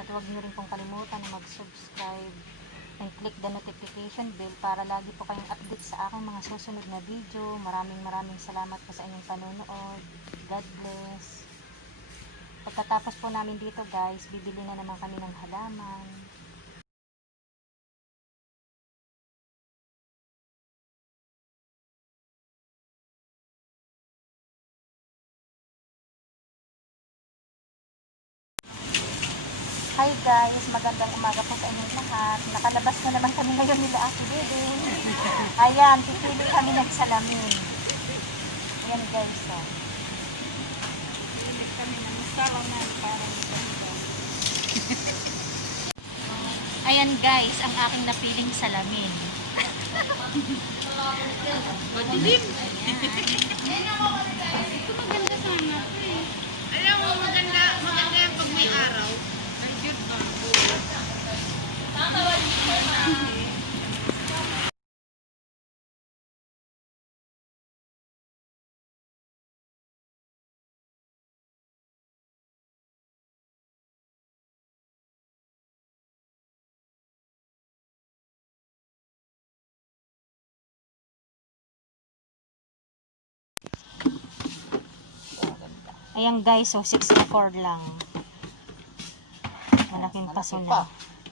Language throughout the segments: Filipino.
At huwag niyo rin pong kalimutan na mag-subscribe and click the notification bell para lagi po kayong update sa aking mga susunod na video. Maraming salamat po sa inyong panonood. God bless. Pagkatapos po namin dito guys, bibili na naman kami ng halaman. Hi guys, magandang umaga po sa inyong lahat. Nakalabas na naman kami ngayon nila Ate Dede. Ayan, pipili kami ng salamin. Ayan guys, oh. Pipili kami ng salamin para ayan guys, ang aking napiling salamin. Madilim. Ito maganda sana. Alam mo, maganda yan pag may araw. Nandiyan ba? Ayan guys, so 64 lang. Malaking paso na.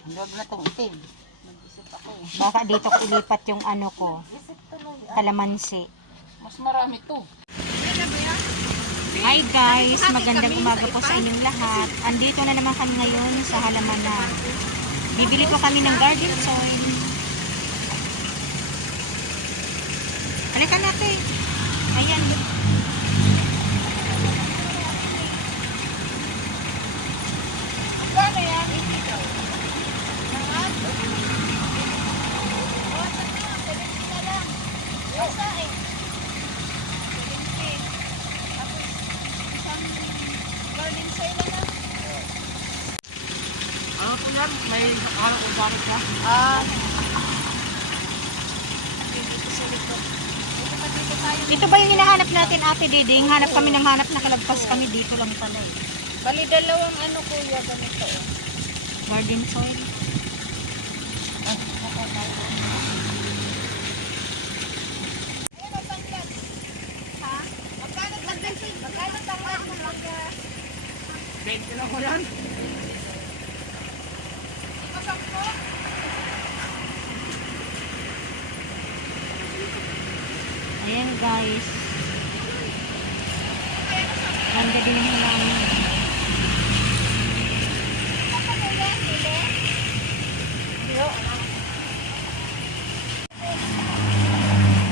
Hindi na itong itim. Mag-isip ako eh. Baka dito ko ilipat yung ano ko, kalamansi. Mas marami to. Hi guys, magandang umaga po sa inyong lahat. Andito na naman kami ngayon sa halamanan. Bibili po kami ng garden soil. Halika natin. Ayan. Magkano yan? Ano po yan? May nakahanap kung bakit ka? Ito ba yung hinahanap natin Ate Diding? Hanap kami ng hanap, nakalagpas kami dito lang pala eh. Bali dalawang ano kuya, ganito. Garden soil. Bente lang ko yan. Ayan guys. Ganda din yung halaman.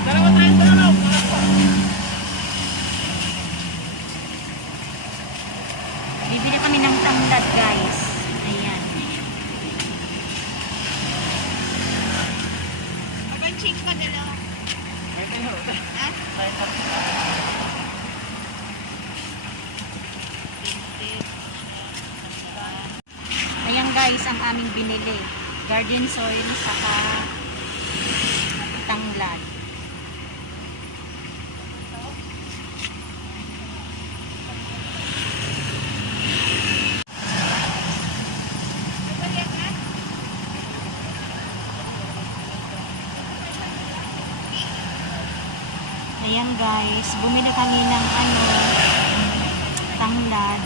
Dalawa tayo, dalawa. Bibili kami ng tanglad guys. Ayan. Pag-ching pa dalawa. Ha? Ayan guys, ang aming binili. Garden soil saka tanglad. Ayan guys, bumili kami ng tanglad.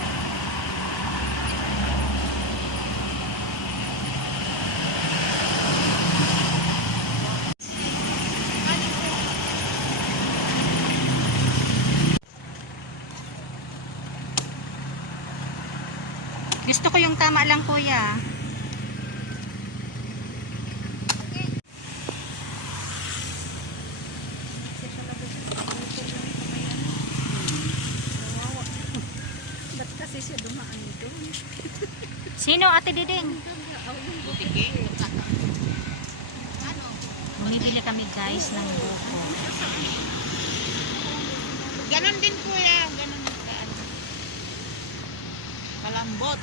Gusto ko yung tama lang kuya. Kasi siya dumaan doon. Sino Ate Diding? Butiki. Bumibili kami guys ng buko. Ganon din kuya. Ganon din. Malambot.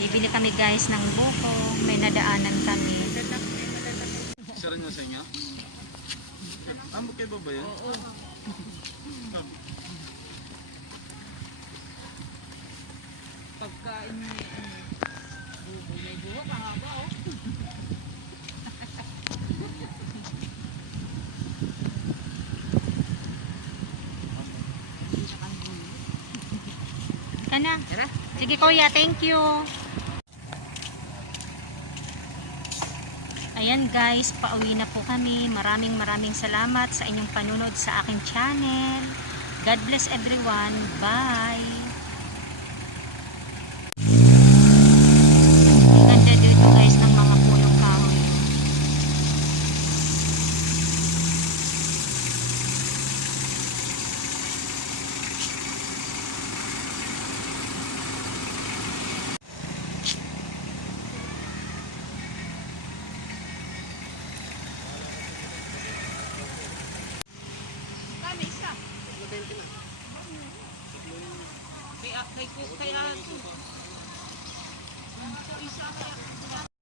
Bibili kami guys ng buko. May nadaanan kami. Sira nyo sa inyo? Bukid ba yan? Oo. pagkain ni bubo. May buhok, mahaba oh. Kana. Tara. Sige kuya, thank you. Ayan guys, pauwi na po kami. Maraming salamat sa inyong panunod sa aking channel. God bless everyone. Bye. Ganda dito guys ng mga pulong kahoy. Kami isa. Kaya, kaya, kaya, kaya, isa kaya.